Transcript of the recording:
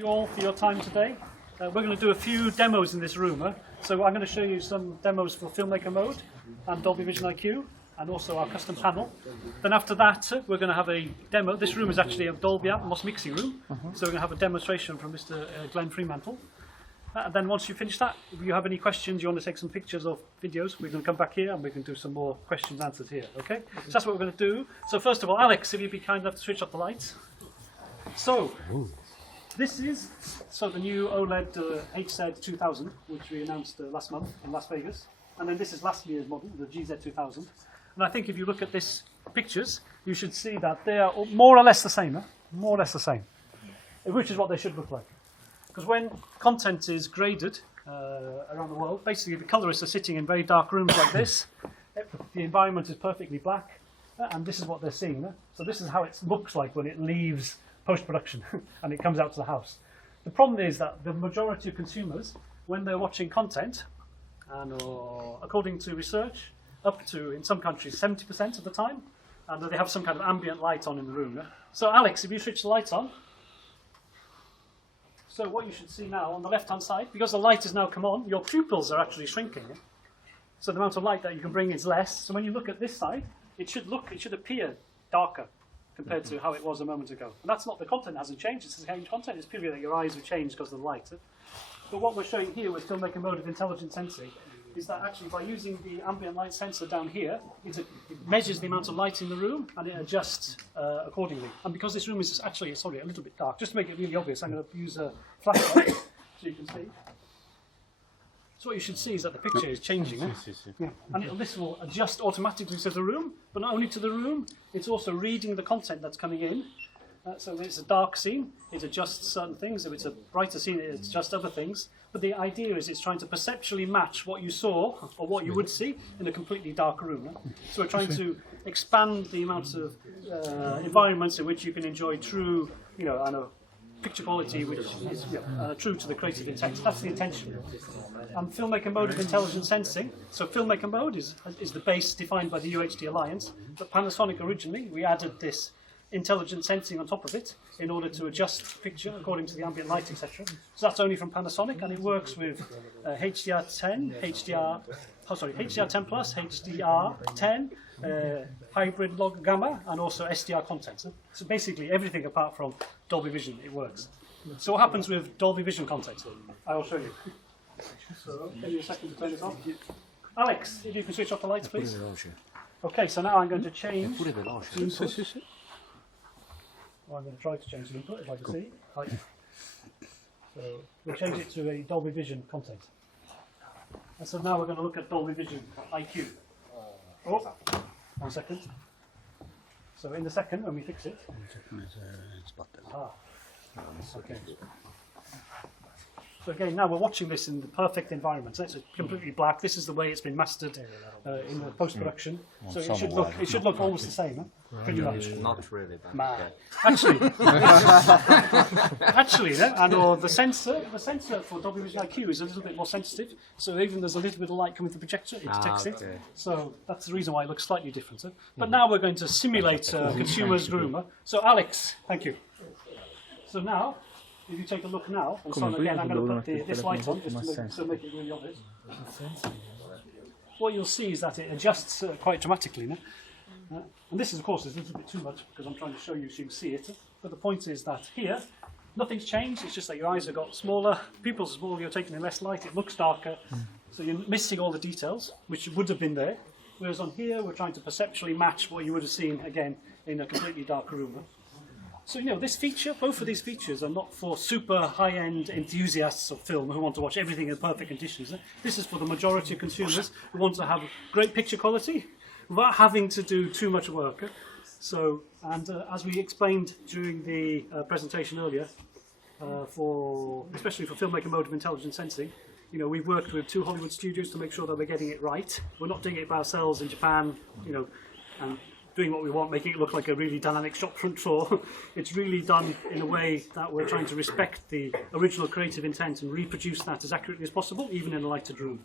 you all for your time today. We're going to do a few demos in this room. So I'm going to show you some demos for Filmaker Mode and Dolby Vision IQ, and also our custom panel. Then after that, we're going to have a demo. This room is actually a Dolby Atmos mixing room, so we're going to have a demonstration from Mr. Glenn Fremantle. And then once you finish that, if you have any questions, you want to take some pictures or videos, we're going to come back here and we can do some more questions and answers here, okay? So that's what we're going to do. So first of all, Alex, if you'd be kind enough to switch off the lights. So, this is the new OLED HZ 2000, which we announced last month in Las Vegas. And then this is last year's model, the GZ 2000. And I think if you look at these pictures, you should see that they are more or less the same, more or less the same, which is what they should look like. Because when content is graded around the world, basically the colorists are sitting in very dark rooms like this. The environment is perfectly black, and this is what they're seeing. So this is how it looks like when it leaves post-production and it comes out to the house. The problem is that the majority of consumers, when they're watching content, and according to research, up to, in some countries, 70% of the time, and they have some kind of ambient light on in the room. So Alex, if you switch the lights on, so what you should see now on the left-hand side, because the light has now come on, your pupils are actually shrinking. So the amount of light that you can bring is less. So when you look at this side, it should appear darker compared to how it was a moment ago. And that's not, the content hasn't changed, it's the same content, it's purely that your eyes have changed because of the light. But what we're showing here with Filmaker Mode Intelligent Sensing is that actually by using the ambient light sensor down here, it measures the amount of light in the room and it adjusts accordingly. And because this room is actually, a little bit dark, just to make it really obvious, I'm going to use a flashlight so you can see. So what you should see is that the picture is changing. Yeah. And this will adjust automatically to the room, but not only to the room, it's also reading the content that's coming in. So when it's a dark scene, it adjusts certain things. If it's a brighter scene, it adjusts other things. But the idea is it's trying to perceptually match what you saw or what you would see in a completely dark room. So we're trying to expand the amount of environments in which you can enjoy true, picture quality, which is true to the creative intent. That's the intention. And Filmaker Mode of Intelligent Sensing. So Filmaker Mode is the base defined by the UHD Alliance. But Panasonic originally, we added this intelligent sensing on top of it in order to adjust the picture according to the ambient light, etc. So that's only from Panasonic, and it works with HDR10, HDR10 Plus, HDR10, hybrid log gamma, and also SDR content. So basically everything apart from Dolby Vision, it works. So what happens with Dolby Vision content? I will show you. So give me a second to turn this off. Alex, if you can switch off the lights, please. Okay, so now I'm going to change input. Well, I'm going to try to change the input, if I can see. Right. So we'll change it to a Dolby Vision content. And so now we're going to look at Dolby Vision IQ. Oh, 1 second. So in the second, when we fix it. Okay. So again, now we're watching this in the perfect environment. So it's completely black. This is the way it's been mastered in the post-production. So it should look almost the same, pretty much. Not really bad. The sensor for Dolby Vision IQ is a little bit more sensitive. So even there's a little bit of light coming through the projector, it detects it. So that's the reason why it looks slightly different. But now we're going to simulate a consumer's room. So Alex, thank you. So now, if you take a look now, and so again, I'm going to put this light on just to make it really obvious. What you'll see is that it adjusts quite dramatically. And this is, of course, a little bit too much because I'm trying to show you so you can see it. But the point is that here, nothing's changed. It's just that your eyes have got smaller, pupils are smaller, you're taking in less light, it looks darker. So you're missing all the details, which would have been there. Whereas on here, we're trying to perceptually match what you would have seen, again, in a completely dark room. So, this feature, both of these features are not for super high-end enthusiasts of film who want to watch everything in perfect conditions. This is for the majority of consumers who want to have great picture quality without having to do too much work. So, as we explained during the presentation earlier, especially for Filmaker Mode of Intelligent Sensing, we've worked with 2 Hollywood studios to make sure that we're getting it right. We're not doing it by ourselves in Japan, and doing what we want, making it look like a really dynamic shop front floor. It's really done in a way that we're trying to respect the original creative intent and reproduce that as accurately as possible, even in a lighted room.